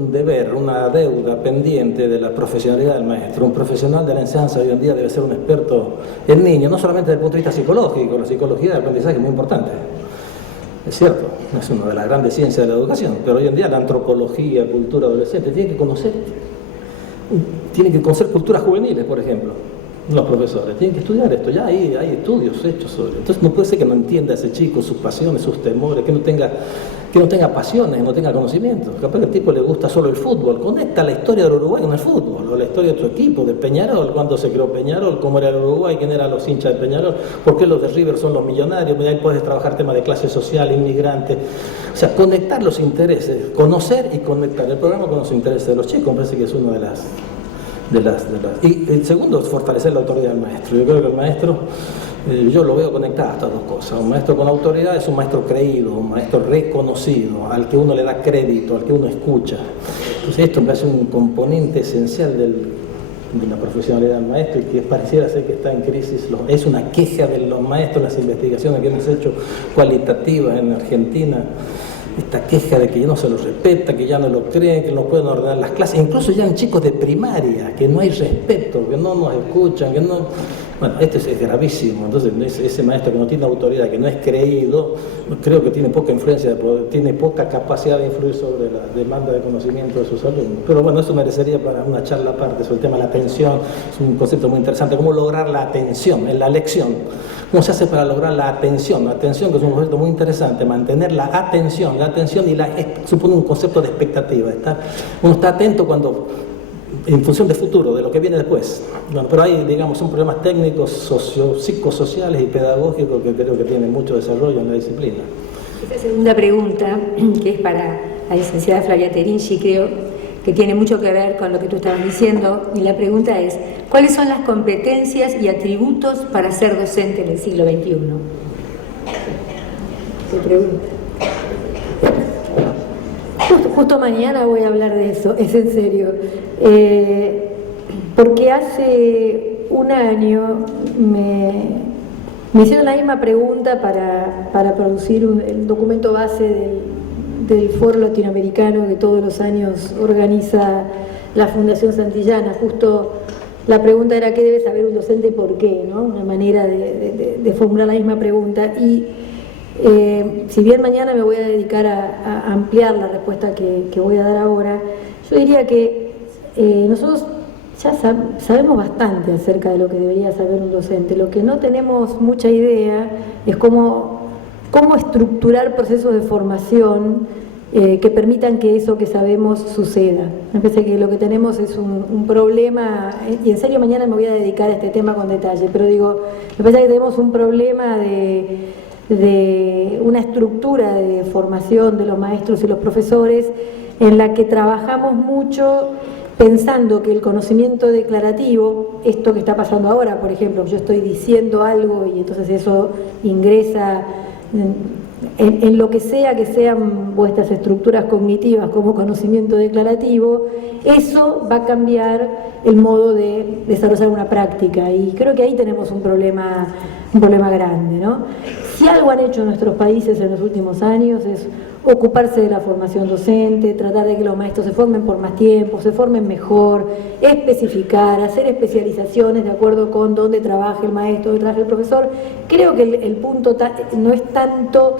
un deber, una deuda pendiente de la profesionalidad del maestro. Un profesional de la enseñanza hoy en día debe ser un experto en niños, no solamente desde el punto de vista psicológico. La psicología del aprendizaje es muy importante, es cierto, es una de las grandes ciencias de la educación, pero hoy en día la antropología, cultura adolescente, tiene que conocer culturas juveniles, por ejemplo. Los profesores tienen que estudiar esto, ya hay estudios hechos sobre esto. Entonces no puede ser que no entienda a ese chico sus pasiones, sus temores, que no tenga pasiones, no tenga conocimiento. Capaz que al tipo le gusta solo el fútbol. Conecta la historia del Uruguay con el fútbol, o la historia de tu equipo, de Peñarol, cuándo se creó Peñarol, cómo era el Uruguay, quién eran los hinchas de Peñarol, por qué los de River son los millonarios. Ahí puedes trabajar temas de clase social, inmigrante. O sea, conectar los intereses, conocer y conectar el programa con los intereses de los chicos, me parece que es una de las... Y el segundo es fortalecer la autoridad del maestro. Yo creo que el maestro, yo lo veo conectado a estas dos cosas. Un maestro con autoridad es un maestro creído, un maestro reconocido, al que uno le da crédito, al que uno escucha. Entonces esto me parece un componente esencial de la profesionalidad del maestro, y que pareciera ser que está en crisis. Es una queja de los maestros, las investigaciones que hemos hecho cualitativas en Argentina. Esta queja de que ya no se los respeta, que ya no lo creen, que no pueden ordenar las clases, incluso ya en chicos de primaria, que no hay respeto, que no nos escuchan, que no... Bueno, esto es gravísimo. Entonces ese maestro que no tiene autoridad, que no es creído, creo que tiene poca influencia, tiene poca capacidad de influir sobre la demanda de conocimiento de sus alumnos. Pero bueno, eso merecería para una charla aparte sobre el tema de la atención. Es un concepto muy interesante, cómo lograr la atención en la lección. ¿Cómo se hace para lograr la atención? La atención, que es un concepto muy interesante, mantener la atención supone un concepto de expectativa. Uno está atento en función del futuro, de lo que viene después. Bueno, pero hay, digamos, son problemas técnicos, psicosociales y pedagógicos que creo que tienen mucho desarrollo en la disciplina. Esta segunda pregunta, que es para la licenciada Flavia Terinci, creo que tiene mucho que ver con lo que tú estabas diciendo, y la pregunta es: ¿cuáles son las competencias y atributos para ser docente en el siglo XXI? ¿Qué pregunta? Justo mañana voy a hablar de eso, es en serio, porque hace un año me hicieron la misma pregunta para producir el documento base del Foro Latinoamericano que todos los años organiza la Fundación Santillana. Justo la pregunta era: ¿qué debe saber un docente y por qué? ¿No? Una manera de formular la misma pregunta. Y si bien mañana me voy a dedicar a ampliar la respuesta que voy a dar ahora, yo diría que nosotros ya sabemos bastante acerca de lo que debería saber un docente. Lo que no tenemos mucha idea es cómo estructurar procesos de formación que permitan que eso que sabemos suceda. Me parece que lo que tenemos es un problema, y en serio mañana me voy a dedicar a este tema con detalle, pero digo, me parece que tenemos un problema de una estructura de formación de los maestros y los profesores en la que trabajamos mucho pensando que el conocimiento declarativo, esto que está pasando ahora, por ejemplo, yo estoy diciendo algo y entonces eso ingresa en lo que sea que sean vuestras estructuras cognitivas como conocimiento declarativo, eso va a cambiar el modo de desarrollar una práctica, y creo que ahí tenemos un problema grande, ¿no? Si algo han hecho nuestros países en los últimos años es ocuparse de la formación docente, tratar de que los maestros se formen por más tiempo, se formen mejor, especificar, hacer especializaciones de acuerdo con dónde trabaja el maestro, dónde trabaja el profesor. Creo que el punto no es tanto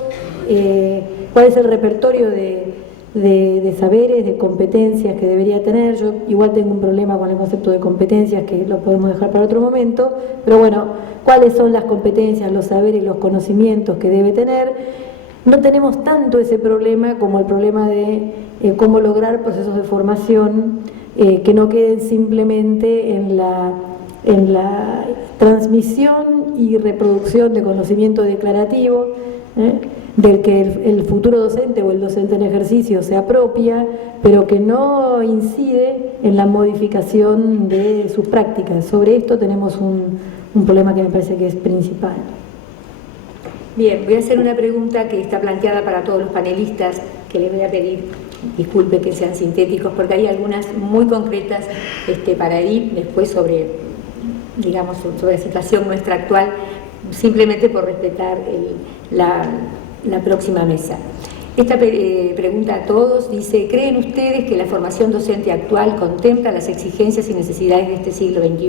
cuál es el repertorio de saberes, de competencias que debería tener. Yo igual tengo un problema con el concepto de competencias, que lo podemos dejar para otro momento, pero bueno, cuáles son las competencias, los saberes, los conocimientos que debe tener. No tenemos tanto ese problema como el problema de cómo lograr procesos de formación que no queden simplemente en la transmisión y reproducción de conocimiento declarativo, del que el futuro docente o el docente en ejercicio se apropia, pero que no incide en la modificación de sus prácticas. Sobre esto tenemos un problema que me parece que es principal. Bien, voy a hacer una pregunta que está planteada para todos los panelistas, que les voy a pedir, disculpe que sean sintéticos, porque hay algunas muy concretas para ir después sobre la situación nuestra actual, simplemente por respetar la próxima mesa. Esta pregunta a todos dice: ¿creen ustedes que la formación docente actual contempla las exigencias y necesidades de este siglo XXI?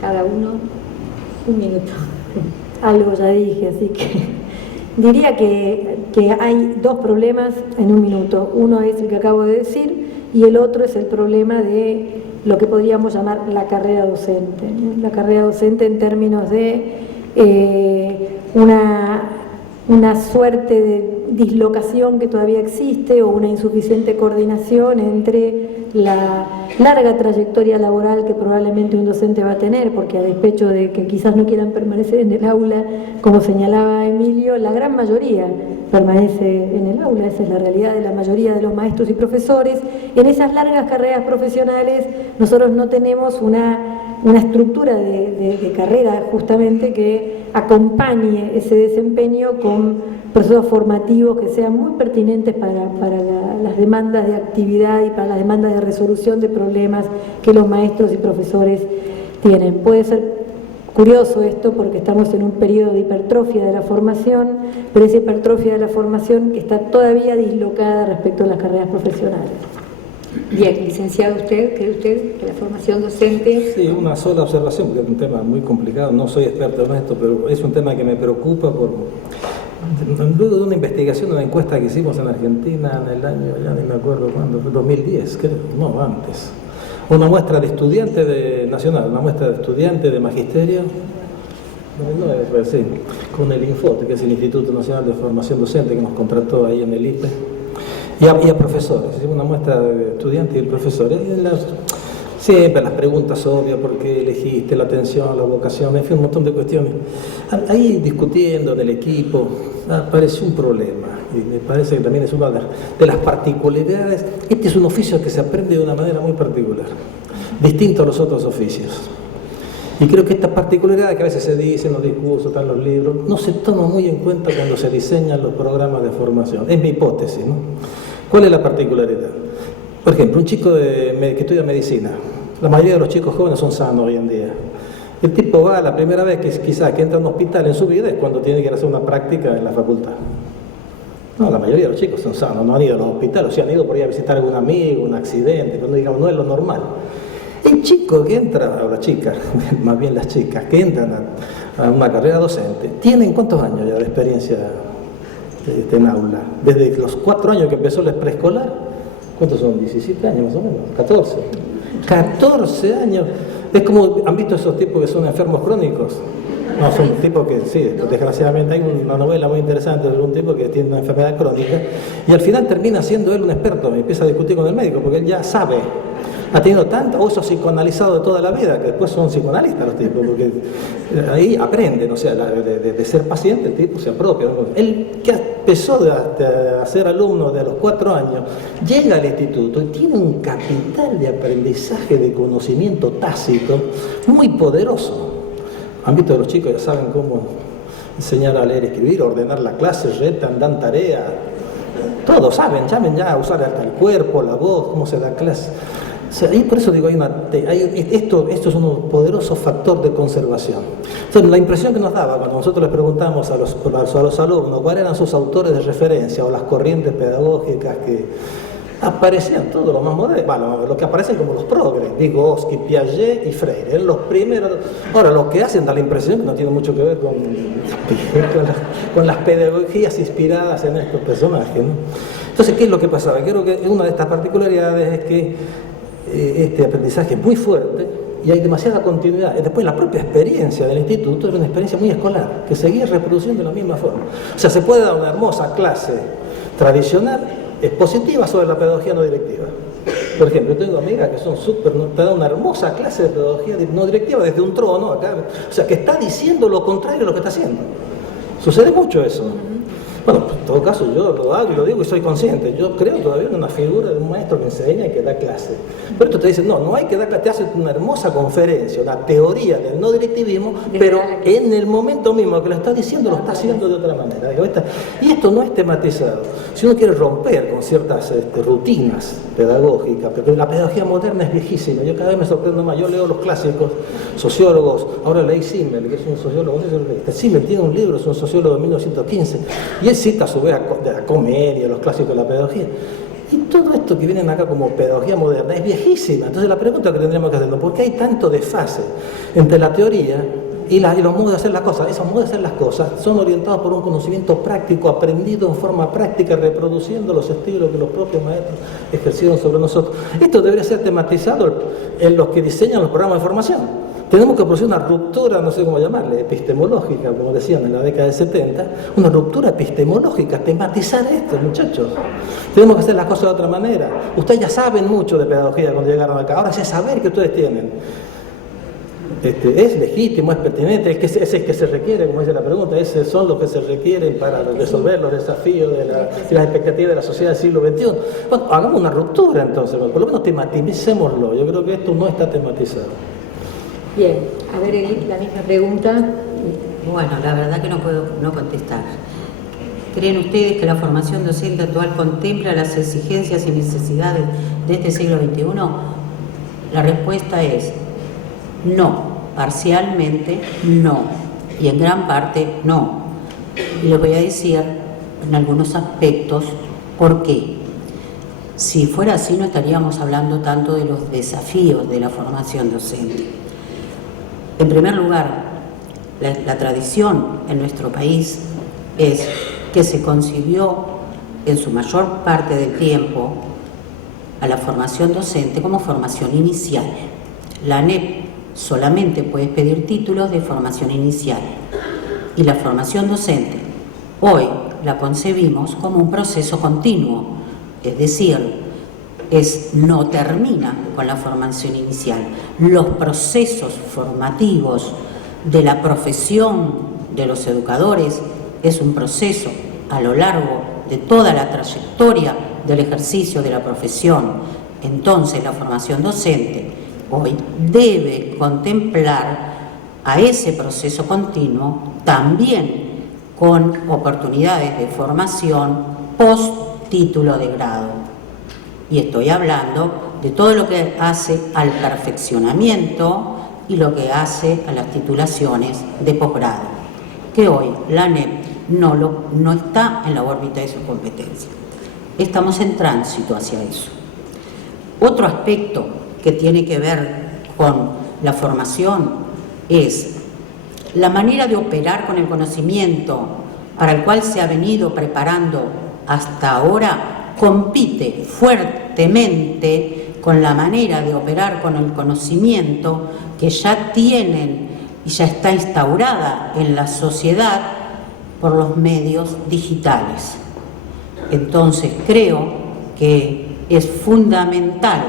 Cada uno, un minuto. Algo ya dije, así que diría que hay dos problemas en un minuto. Uno es el que acabo de decir y el otro es el problema de lo que podríamos llamar la carrera docente. La carrera docente en términos de una suerte de dislocación que todavía existe o una insuficiente coordinación entre la larga trayectoria laboral que probablemente un docente va a tener, porque a despecho de que quizás no quieran permanecer en el aula, como señalaba Emilio, la gran mayoría permanece en el aula, esa es la realidad de la mayoría de los maestros y profesores. En esas largas carreras profesionales nosotros no tenemos una estructura de carrera justamente que acompañe ese desempeño con procesos formativos que sean muy pertinentes para las demandas de actividad y para las demandas de resolución de problemas que los maestros y profesores tienen. Puede ser curioso esto porque estamos en un periodo de hipertrofia de la formación, pero esa hipertrofia de la formación que está todavía dislocada respecto a las carreras profesionales. Bien, licenciado, ¿cree usted que la formación docente? Sí, una sola observación, porque es un tema muy complicado, no soy experto en esto, pero es un tema que me preocupa luego de una investigación, una encuesta que hicimos en Argentina en el año, ya ni me acuerdo cuándo, 2010, creo, no, antes. Una muestra de estudiantes nacional, una muestra de estudiantes de magisterio, 2009, sí, con el INFOT, que es el Instituto Nacional de Formación Docente, que nos contrató ahí en el IPE, y a profesores. Hicimos una muestra de estudiantes y profesores. Siempre las preguntas obvias, por qué elegiste, la atención, la vocación, en fin, un montón de cuestiones. Ahí discutiendo en el equipo, apareció un problema, y me parece que también es una de las particularidades. Este es un oficio que se aprende de una manera muy particular, distinto a los otros oficios. Y creo que esta particularidad que a veces se dice en los discursos, están los libros, no se toma muy en cuenta cuando se diseñan los programas de formación. Es mi hipótesis, ¿no? ¿Cuál es la particularidad? Por ejemplo, un chico que estudia medicina, la mayoría de los chicos jóvenes son sanos hoy en día. El tipo va la primera vez que entra a un hospital en su vida es cuando tiene que ir a hacer una práctica en la facultad. No, la mayoría de los chicos son sanos, no han ido a los hospitales, o sea, han ido por ahí a visitar a algún amigo, un accidente, cuando digamos no es lo normal. El chico que entra, o la chica, más bien las chicas, que entran a una carrera docente, ¿tienen cuántos años ya de experiencia en aula? Desde los 4 años que empezó el preescolar, ¿cuántos son? 17 años más o menos, 14. 14 años. Es como, ¿han visto esos tipos que son enfermos crónicos? No, son tipos que, sí, desgraciadamente hay una novela muy interesante de un tipo que tiene una enfermedad crónica y al final termina siendo él un experto y empieza a discutir con el médico porque él ya sabe. Ha tenido tanto uso psicoanalizado de toda la vida que después son psicoanalistas los tipos, porque ahí aprenden, o sea, de ser paciente el tipo se apropia. Él que empezó a ser alumno de los 4 años, llega al instituto y tiene un capital de aprendizaje, de conocimiento tácito muy poderoso. Han visto que los chicos ya saben cómo enseñar a leer, escribir, ordenar la clase, retan, dan tarea, todos saben ya a usar hasta el cuerpo, la voz, cómo se da clase. O sea, y por eso digo, esto es un poderoso factor de conservación. Entonces, la impresión que nos daba cuando nosotros les preguntamos a los alumnos cuáles eran sus autores de referencia o las corrientes pedagógicas que aparecían todos los más modernos, bueno, los que aparecen como los progres, Vygotsky, Piaget y Freire, los primeros. Ahora, lo que hacen da la impresión que no tiene mucho que ver con las pedagogías inspiradas en estos personajes, ¿no? Entonces, ¿qué es lo que pasaba? Creo que una de estas particularidades es que este aprendizaje es muy fuerte y hay demasiada continuidad. Después la propia experiencia del instituto era una experiencia muy escolar, que seguía reproduciendo de la misma forma. O sea, se puede dar una hermosa clase tradicional, expositiva sobre la pedagogía no directiva. Por ejemplo, yo tengo amigas que son te dan una hermosa clase de pedagogía no directiva desde un trono acá. O sea, que está diciendo lo contrario a lo que está haciendo. Sucede mucho eso. Bueno, en todo caso yo lo hago y lo digo y soy consciente. Yo creo todavía en una figura de un maestro que enseña y que da clase. Pero esto te dice, no hay que dar clase, te hace una hermosa conferencia, una teoría del no directivismo, pero en el momento mismo que lo está diciendo, lo está haciendo de otra manera. Y esto no es tematizado. Si uno quiere romper con ciertas rutinas pedagógica, pero la pedagogía moderna es viejísima. Yo cada vez me sorprendo más. Yo leo los clásicos, sociólogos, ahora leí Simmel, que es un sociólogo, Simmel tiene un libro, es un sociólogo de 1915, y él cita a su vez de la comedia, los clásicos de la pedagogía. Y todo esto que vienen acá como pedagogía moderna es viejísima. Entonces la pregunta que tendríamos que hacernos, ¿por qué hay tanto desfase entre la teoría y los modos de hacer las cosas? Esos modos de hacer las cosas son orientados por un conocimiento práctico, aprendido en forma práctica, reproduciendo los estilos que los propios maestros ejercieron sobre nosotros. Esto debería ser tematizado en los que diseñan los programas de formación. Tenemos que producir una ruptura, no sé cómo llamarle, epistemológica, como decían en la década del 70, una ruptura epistemológica, tematizar esto, muchachos. Tenemos que hacer las cosas de otra manera. Ustedes ya saben mucho de pedagogía cuando llegaron acá, ahora es saber que ustedes tienen. Es legítimo, es pertinente, es el que se requiere, como dice la pregunta, esos son los que se requieren para resolver los desafíos de las expectativas de la sociedad del siglo XXI. Bueno, hagamos una ruptura entonces, por lo menos tematicémoslo. Yo creo que esto no está tematizado. Bien, a ver, Edith, la misma pregunta. Bueno, la verdad que no puedo no contestar. ¿Creen ustedes que la formación docente actual contempla las exigencias y necesidades de este siglo XXI? La respuesta es no, parcialmente no, y en gran parte no. Y les voy a decir en algunos aspectos por qué. Si fuera así no estaríamos hablando tanto de los desafíos de la formación docente. En primer lugar, la tradición en nuestro país es que se concibió en su mayor parte del tiempo a la formación docente como formación inicial. La ANEP solamente puede pedir títulos de formación inicial y la formación docente hoy la concebimos como un proceso continuo, es decir, no termina con la formación inicial. Los procesos formativos de la profesión de los educadores es un proceso a lo largo de toda la trayectoria del ejercicio de la profesión. Entonces, la formación docente hoy debe contemplar a ese proceso continuo también con oportunidades de formación post título de grado. Y estoy hablando de todo lo que hace al perfeccionamiento y lo que hace a las titulaciones de posgrado, que hoy la ANEP no está en la órbita de su competencia. Estamos en tránsito hacia eso. Otro aspecto que tiene que ver con la formación es la manera de operar con el conocimiento para el cual se ha venido preparando hasta ahora, compite fuertemente con la manera de operar con el conocimiento que ya tienen y ya está instaurada en la sociedad por los medios digitales. Entonces creo que es fundamental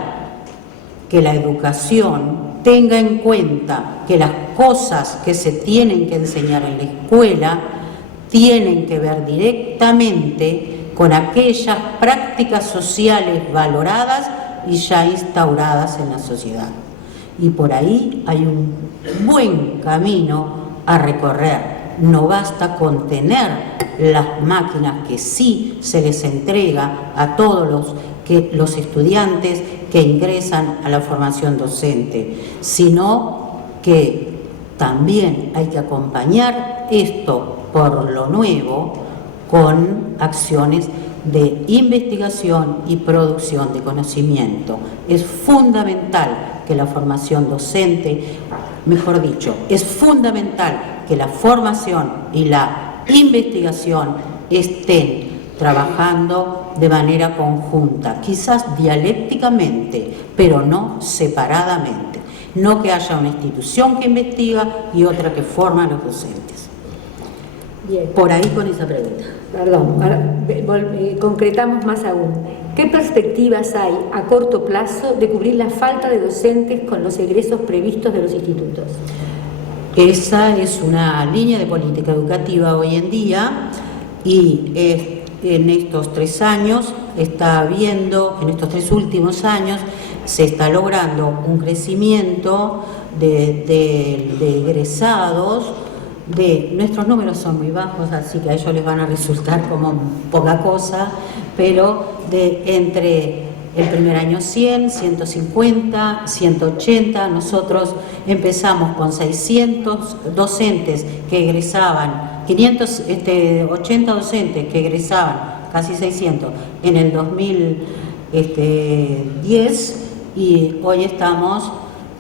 que la educación tenga en cuenta que las cosas que se tienen que enseñar en la escuela tienen que ver directamente con aquellas prácticas sociales valoradas y ya instauradas en la sociedad. Y por ahí hay un buen camino a recorrer. No basta con tener las máquinas que sí se les entrega a todos los estudiantes que ingresan a la formación docente, sino que también hay que acompañar esto por lo nuevo con acciones de investigación y producción de conocimiento. Es fundamental que la formación docente, mejor dicho, es fundamental que la formación y la investigación estén trabajando de manera conjunta, quizás dialécticamente, pero no separadamente. No que haya una institución que investiga y otra que forma a los docentes. Bien. Por ahí con esa pregunta. Perdón, ahora concretamos más aún. ¿Qué perspectivas hay a corto plazo de cubrir la falta de docentes con los egresos previstos de los institutos? Esa es una línea de política educativa hoy en día y en estos 3 años está habiendo, en estos 3 últimos años, se está logrando un crecimiento de egresados. Nuestros números son muy bajos, así que a ellos les van a resultar como poca cosa, pero entre el primer año 100, 150, 180, nosotros empezamos con 600 docentes que egresaban, 580 docentes que egresaban, casi 600, en el 2010 y hoy estamos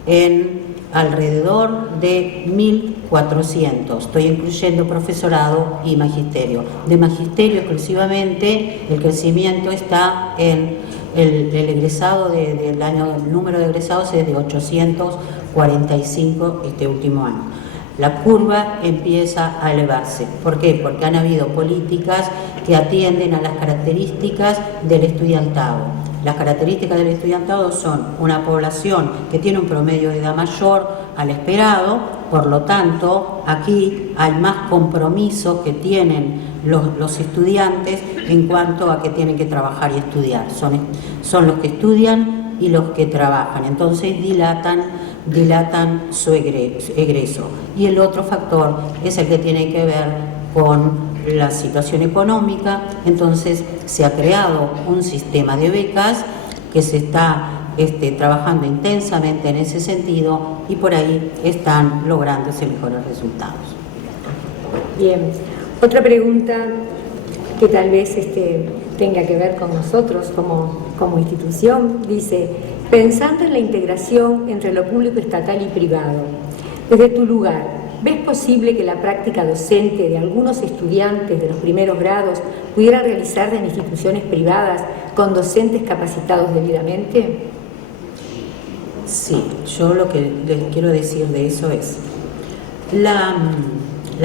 en alrededor de 1.400. Estoy incluyendo profesorado y magisterio. De magisterio exclusivamente el crecimiento está en el egresado del año, el número de egresados es de 845 este último año. La curva empieza a elevarse. ¿Por qué? Porque han habido políticas que atienden a las características del estudiantado. Las características del estudiantado son una población que tiene un promedio de edad mayor al esperado, por lo tanto, aquí hay más compromisos que tienen los estudiantes en cuanto a que tienen que trabajar y estudiar. Son los que estudian y los que trabajan, entonces dilatan su egreso. Y el otro factor es el que tiene que ver con la situación económica, entonces se ha creado un sistema de becas que se está trabajando intensamente en ese sentido y por ahí están lográndose mejores resultados. Bien, otra pregunta que tal vez tenga que ver con nosotros como institución, dice, pensando en la integración entre lo público, estatal y privado, desde tu lugar, ¿ves posible que la práctica docente de algunos estudiantes de los primeros grados pudiera realizarse en instituciones privadas con docentes capacitados debidamente? Sí, yo lo que les quiero decir de eso es, la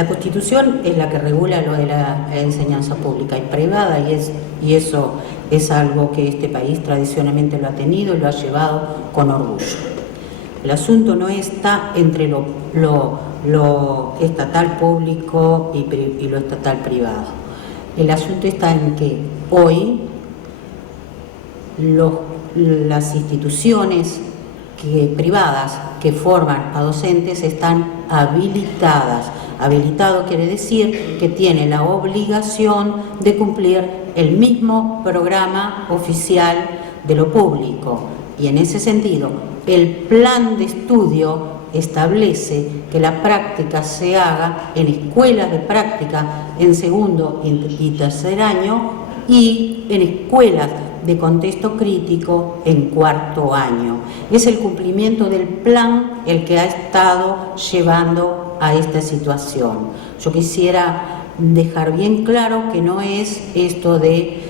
Constitución es la que regula lo de la enseñanza pública y privada y eso es algo que este país tradicionalmente lo ha tenido y lo ha llevado con orgullo. El asunto no está entre lo estatal público y lo estatal privado. El asunto está en que hoy las instituciones privadas que forman a docentes están habilitadas. Habilitado quiere decir que tienen la obligación de cumplir el mismo programa oficial de lo público. Y en ese sentido, el plan de estudio establece que la práctica se haga en escuelas de práctica en segundo y tercer año y en escuelas de contexto crítico en cuarto año. Es el cumplimiento del plan el que ha estado llevando a esta situación. Yo quisiera dejar bien claro que no es esto de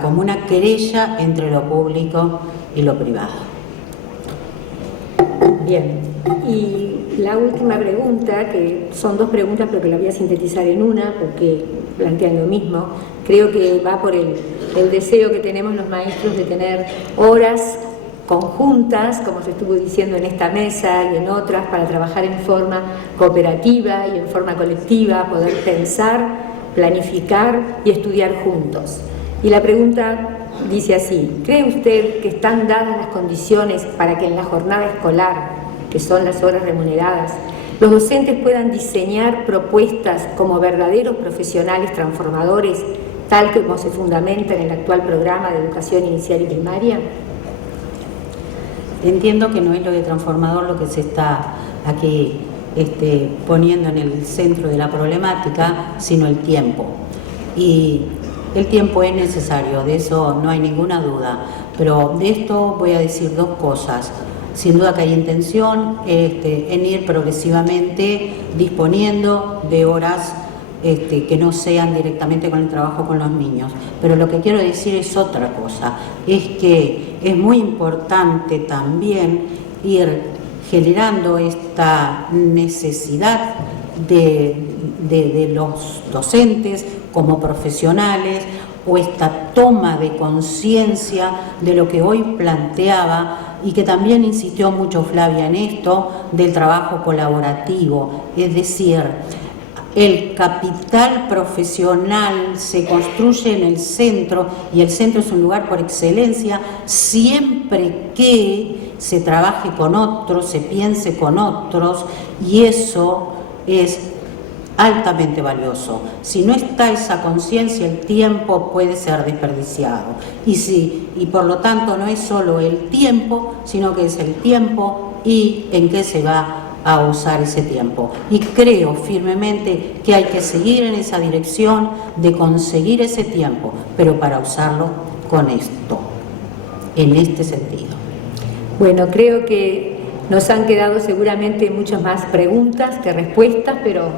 como una querella entre lo público y lo privado. Bien, y la última pregunta, que son dos preguntas pero que la voy a sintetizar en una porque plantean lo mismo, creo que va por el deseo que tenemos los maestros de tener horas conjuntas, como se estuvo diciendo en esta mesa y en otras, para trabajar en forma cooperativa y en forma colectiva, poder pensar, planificar y estudiar juntos. Y la pregunta dice así, ¿cree usted que están dadas las condiciones para que en la jornada escolar, que son las horas remuneradas, los docentes puedan diseñar propuestas como verdaderos profesionales transformadores, tal como se fundamenta en el actual programa de educación inicial y primaria? Entiendo que no es lo de transformador lo que se está aquí poniendo en el centro de la problemática, sino el tiempo. Y el tiempo es necesario, de eso no hay ninguna duda, pero de esto voy a decir dos cosas. Sin duda que hay intención en ir progresivamente disponiendo de horas que no sean directamente con el trabajo con los niños. Pero lo que quiero decir es otra cosa, es que es muy importante también ir generando esta necesidad de los docentes como profesionales o esta toma de conciencia de lo que hoy planteaba y que también insistió mucho Flavia en esto, del trabajo colaborativo, es decir, el capital profesional se construye en el centro y el centro es un lugar por excelencia siempre que se trabaje con otros, se piense con otros y eso es altamente valioso. Si no está esa conciencia, el tiempo puede ser desperdiciado. Y por lo tanto no es solo el tiempo, sino que es el tiempo y en qué se va a usar ese tiempo. Y creo firmemente que hay que seguir en esa dirección de conseguir ese tiempo, pero para usarlo con esto, en este sentido. Bueno, creo que nos han quedado seguramente muchas más preguntas que respuestas, pero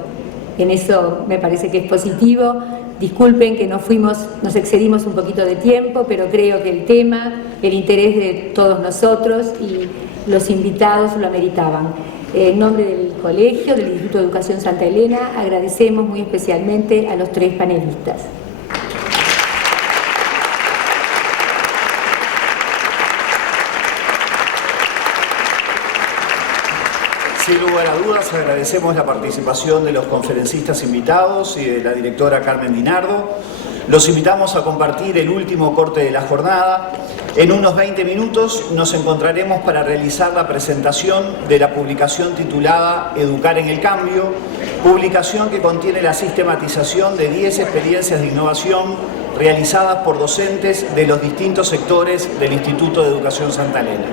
en eso me parece que es positivo. Disculpen que nos excedimos un poquito de tiempo, pero creo que el tema, el interés de todos nosotros y los invitados lo ameritaban. En nombre del colegio, del Instituto de Educación Santa Elena, agradecemos muy especialmente a los 3 panelistas. Sin lugar a dudas, agradecemos la participación de los conferencistas invitados y de la directora Carmen Dinardo. Los invitamos a compartir el último corte de la jornada. En unos 20 minutos nos encontraremos para realizar la presentación de la publicación titulada Educar en el Cambio, publicación que contiene la sistematización de 10 experiencias de innovación realizadas por docentes de los distintos sectores del Instituto de Educación Santa Elena.